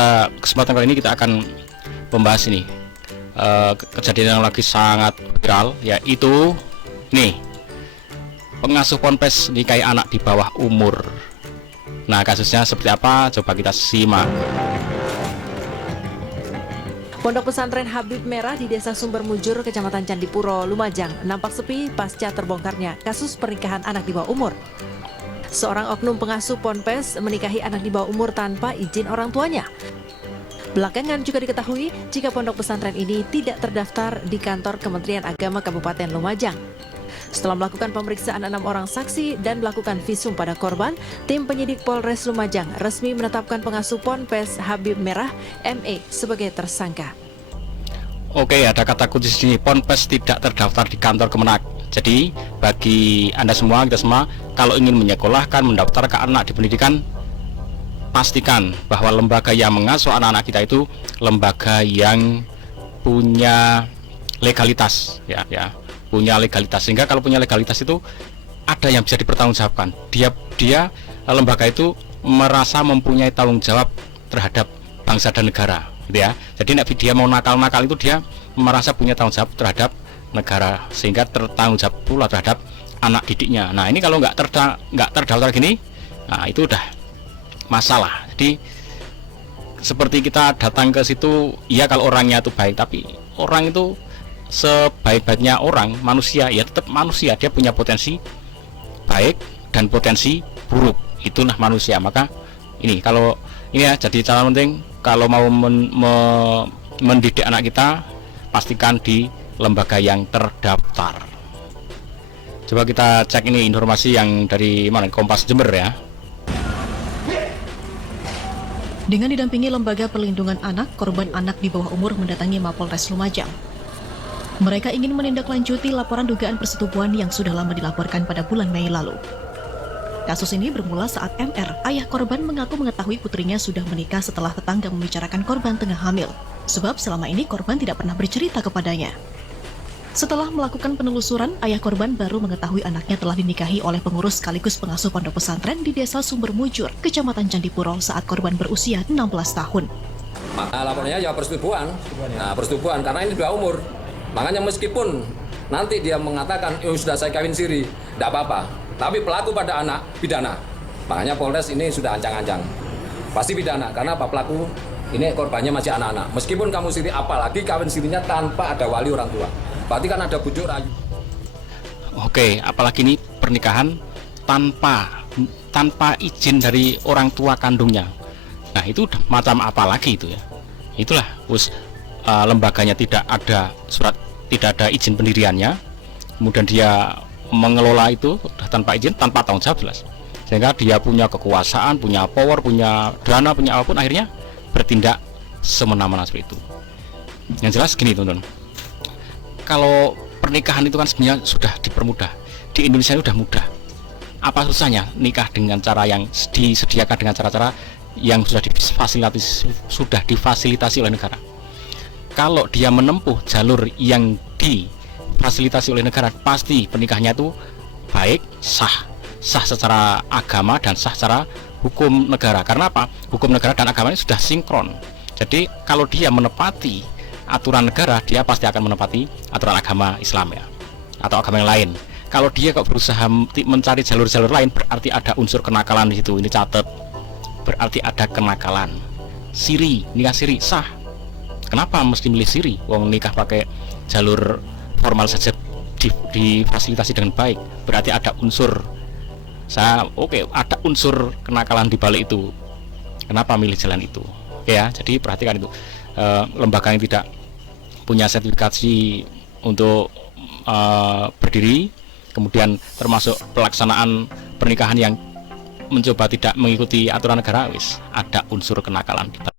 pada kesempatan kali ini kita akan membahas ini kejadian yang lagi sangat viral, yaitu nih, pengasuh ponpes nikahi anak di bawah umur. Nah, kasusnya seperti apa? Coba kita simak. Pondok pesantren Habib Merah di Desa Sumber Mujur, Kecamatan Candipuro, Lumajang nampak sepi pasca terbongkarnya kasus pernikahan anak di bawah umur. Seorang oknum pengasuh ponpes menikahi anak di bawah umur tanpa izin orang tuanya. Belakangan juga diketahui jika pondok pesantren ini tidak terdaftar di kantor Kementerian Agama Kabupaten Lumajang. Setelah melakukan pemeriksaan 6 orang saksi dan melakukan visum pada korban, tim penyidik Polres Lumajang resmi menetapkan pengasuh ponpes Habib Merah ME sebagai tersangka. Oke, ada kata kunci di sini, ponpes tidak terdaftar di kantor Kemenak. Jadi bagi Anda semua, kita semua, kalau ingin menyekolahkan, mendaftarkan anak di pendidikan, pastikan bahwa lembaga yang mengasuh anak-anak kita itu lembaga yang punya legalitas, ya, punya legalitas. Sehingga kalau punya legalitas itu ada yang bisa dipertanggungjawabkan. Dia lembaga itu merasa mempunyai tanggung jawab terhadap bangsa dan negara, gitu ya. Jadi nek dia mau nakal-nakal itu dia merasa punya tanggung jawab terhadap negara, sehingga tertanggung jawab pula terhadap anak didiknya. Nah, ini kalau nggak terdaftar gini, nah itu udah masalah. Jadi seperti kita datang ke situ, ya kalau orangnya itu baik, tapi orang itu sebaik-baiknya orang, manusia, ya tetap manusia, dia punya potensi baik dan potensi buruk, itulah manusia. Maka ini kalau ini ya, jadi cara penting kalau mau mendidik anak kita, pastikan di lembaga yang terdaftar. Coba kita cek ini informasi yang dari mana, Kompas Jember ya. Dengan didampingi Lembaga Perlindungan Anak, korban anak di bawah umur mendatangi Mapolres Lumajang. Mereka ingin menindaklanjuti laporan dugaan persetubuhan yang sudah lama dilaporkan pada bulan Mei lalu. Kasus ini bermula saat MR, ayah korban, mengaku mengetahui putrinya sudah menikah setelah tetangga membicarakan korban tengah hamil. Sebab selama ini korban tidak pernah bercerita kepadanya. Setelah melakukan penelusuran, ayah korban baru mengetahui anaknya telah dinikahi oleh pengurus sekaligus pengasuh pondok pesantren di Desa Sumber Mujur, Kecamatan Candipuro saat korban berusia 16 tahun. Laporannya ya persetubuhan. Nah, persetubuhan karena ini dua umur. Makanya meskipun nanti dia mengatakan, sudah saya kawin siri, tidak apa-apa. Tapi pelaku pada anak, pidana. Makanya Polres ini sudah ancang-ancang. Pasti pidana, karena apa, pelaku ini korbannya masih anak-anak. Meskipun kamu siri, apalagi kawin sirinya tanpa ada wali orang tua. Berarti kan ada bujuk rayu. Oke, apalagi ini pernikahan tanpa izin dari orang tua kandungnya. Nah, itu macam apa lagi itu ya? Itulah lembaganya tidak ada surat, tidak ada izin pendiriannya. Kemudian dia mengelola itu tanpa izin, tanpa tanggung jawab jelas. Sehingga dia punya kekuasaan, punya power, punya dana, punya apapun, akhirnya bertindak semena-mena seperti itu. Yang jelas gini, teman-teman. Kalau pernikahan itu kan sebenarnya sudah dipermudah. Di Indonesia sudah mudah. Apa susahnya nikah dengan cara yang disediakan dengan cara-cara yang sudah difasilitasi oleh negara. Kalau dia menempuh jalur yang difasilitasi oleh negara, pasti pernikahannya itu baik, sah secara agama dan sah secara hukum negara. Karena apa? Hukum negara dan agama ini sudah sinkron. Jadi kalau dia menepati aturan negara, dia pasti akan menepati aturan agama Islam ya, atau agama yang lain. Kalau dia kok berusaha mencari jalur-jalur lain, berarti ada unsur kenakalan di situ. Ini catat, berarti ada kenakalan. Siri, nikah siri sah. Kenapa mesti milih siri? Wong nikah pakai jalur formal saja difasilitasi dengan baik. Berarti ada unsur ada unsur kenakalan di balik itu. Kenapa milih jalan itu? Oke ya, jadi perhatikan itu. Lembaga yang tidak punya sertifikasi untuk berdiri, kemudian termasuk pelaksanaan pernikahan yang mencoba tidak mengikuti aturan negara, ada unsur kenakalan di balik.